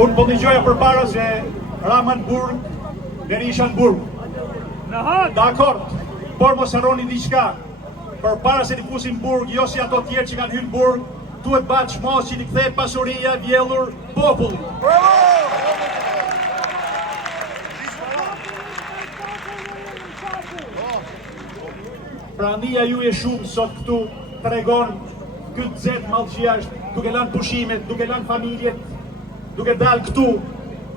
Unë po dëgjoja përpara se Raman Burg, Berisha në Burg. Dakord, por mos harroni diçka. Përpara se të fusin Burg, jo si ato tjerë që kanë hyrë Burg, duhet batë shmos që t'i kthehet pasuria vjellur popullit. Prania ju e shumë sot këtu tregon këtë zetë mallëqia, duke lënë pushimet, duke lënë familjet, duke dalë këtu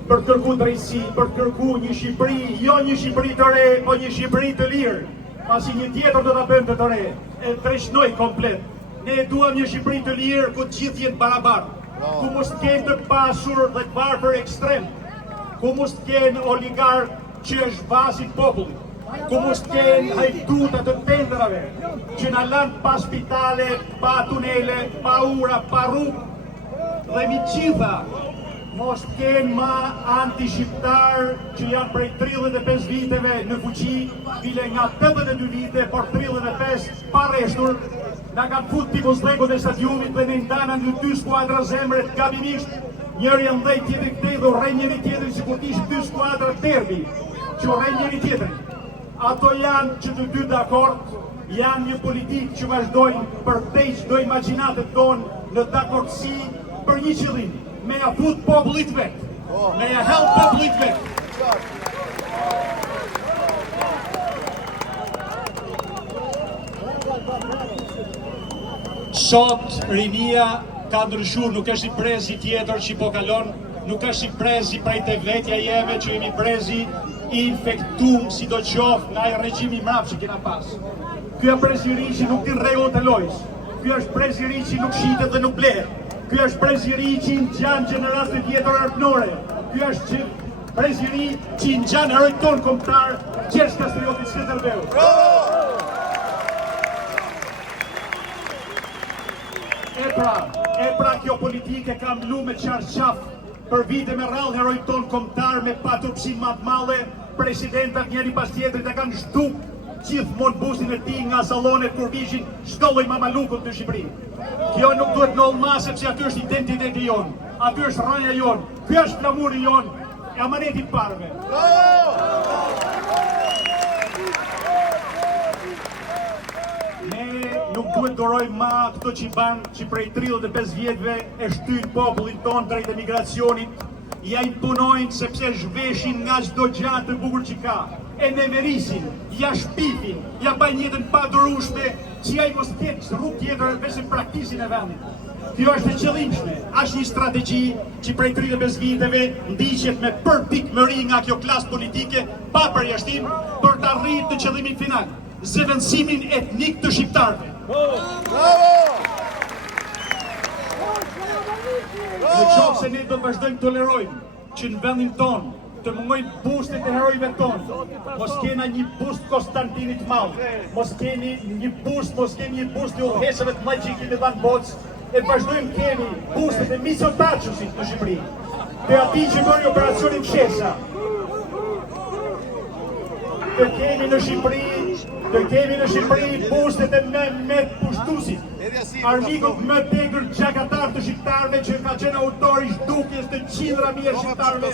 për të kërku drejtësi, për të kërku një Shqipëri, jo një Shqipëri të re, po një Shqipëri të lirë, pasi një tjetër do ta bëjmë të re, e treshnoj komplet. Ne duam një Shqipëri të lirë ku të gjithë jenë barabartë, ku mos të kenë të pasur dhe të varfër ekstrem, ku mos të kenë oligark që është bazi popullit, ku mos të kenë hajduta të tendrave, që na lanë pa spitale, pa tunele, pa ura, pa rrugë, dhe mi gjitha, mos të kenë ma anti-shqiptar që janë prej 35 viteve në fuqi, bile nga 82 vite, por 35 pa reshtur, na kanë fut tipos drego dhe stadiumit dhe në ndana në 2 skuadra zemret gabimisht, njëri janë dhej tjetër këtej dhe urrej njëri tjetër si kur t'ishtë 2 skuadra derbi, që urrej njëri tjetër. Ato janë që të dy dakord, janë një politikë që vazhdojnë përtej çdo imagjinatët tonë në dakordsi për një qëllim, me ja fut popullit vetë, me ja hell popullit vetë. Sot rinia ka ndryshuar, nuk është i brezi tjetër që po kalon, nuk është i brezi prej të vetja jeme që jemi brezi i infektum si do qoftë nga i regjimi mrap që kena pas. Ky është preziri që nuk din rregullat e lojës. Ky është preziri që nuk shitet dhe nuk blehet. Ky është preziri që ngjan gjenerate tjetër artnore. Ky është preziri që ngjan herojt ton kombëtar, Gjergj Kastrioti Skënderbeu. E pra kjo politike ka mlu me qarqaf për vite me rrallë herojt ton kombëtar me patopsin ma të madhe, presidentat njëri pas tjetrit e kanë shtuk gjithmonë bustin e tij nga sallonet kur vishin çdo lloj mamalukut në Shqipëri. Kjo nuk duhet në ma sepse aty është identiteti jon, aty është rranja jon, ky është flamuri jon, e amaneti parve. Nuk duhet dorojmë ma këto që banë që prej 35 vjetëve e shtyjnë popullin tonë drejt emigracionit, ja impunojnë sepse zhveshin nga çdo gjatë të bukur që ka, e neverisin, ja shpifin, ja bajnë jetën pa durueshme, që ja i mos ketë rrugë tjetër veçse praktisin e vendit. Kjo është e qëllimshme, është një strategji që prej 35 viteve ndiqet me përpikmëri nga kjo klasë politike pa përjashtim për të arritur në qëllimin final, zëvendësimin etnik të shqiptarëve. Në qoftë se ne do të vazhdojmë tolerojmë që në vendin tonë të mungojnë bustet e herojve tonë, mos kena një bust Konstantinit Madh, mos keni një bust të udhëhesëve të mëdhenj që kemi dhënë bocë, e vazhdojmë kemi bustet e Mitsotakësit në Shqipëri, të atij që bëri operacionin Fshesa. Të kemi në Shqipëri bustet e Mehmet Pushtusit, armikut më tegër gjakatar të shqiptarëve që ka qenë autori i zhdukjes të qindra mijë shqiptarëve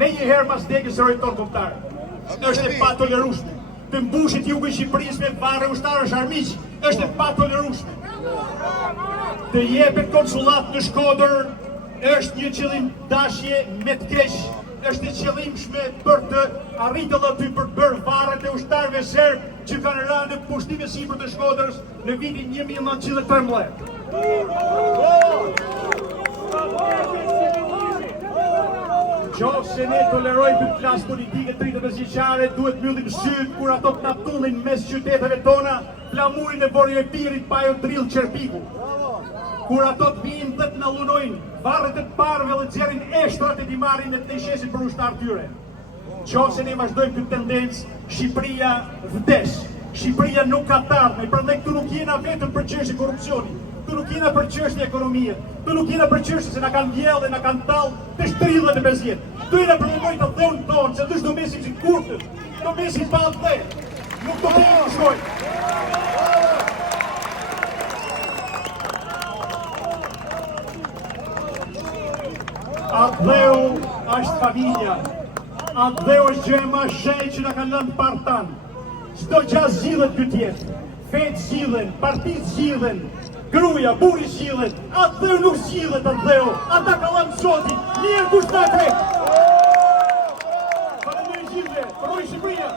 me një herë pas vdekjes së heroit tonë kombëtar. Është e patolerueshme. Të mbushit jugu i Shqipërisë me varre ushtarësh armiq, është e patolerueshme. Të jepet konsullat në Shkodër është një qëllim dashje me të keq, është e qëllimshme për të arritur aty për të bërë varret e ushtarëve serb që kanë rënë në pushtimin sipër të Shkodrës në vitin 1913. Qofse ne tolerojmë këtë klasë politike 35 vjeçare, duhet mbyllim syt kur ato të na tullin mes qyteteve tona flamurin e Borjopirit pa jo drill Qerpiku. Kur ato të vinë dhe të në lunojnë varret e të parve dhe të zjerin eshtrat e të marrin dhe të shesin për ushtarë tyre. Qofse ne vazhdojmë këtë tendencë, Shqipëria vdes. Shqipëria nuk ka tardhme, prandaj këtu nuk jena vetëm për çështje korrupsioni, këtu nuk jena për çështje ekonomie, këtu nuk jena për çështje se na kanë vjedhë dhe na kanë tallë të 35 vjet. Këtu jena për nevojë të dhënë tonë, se do mesim si kurtët, do mesim pa dhe. Nuk do të shkojnë. Atë dheu është familja. Atë dheu është gjë e ma shenjtë që na kanë lënë partan. Çdo gjë zgjidhet këtë jetë. Fetë zgjidhen, partitë zgjidhen, gruaja, burri zgjidhet. Atë dheu nuk zgjidhet atë dheu. Ata ka lënë Zoti. Mirë kushtate. Faleminderit gjithëve. Përvoj Shqipëria.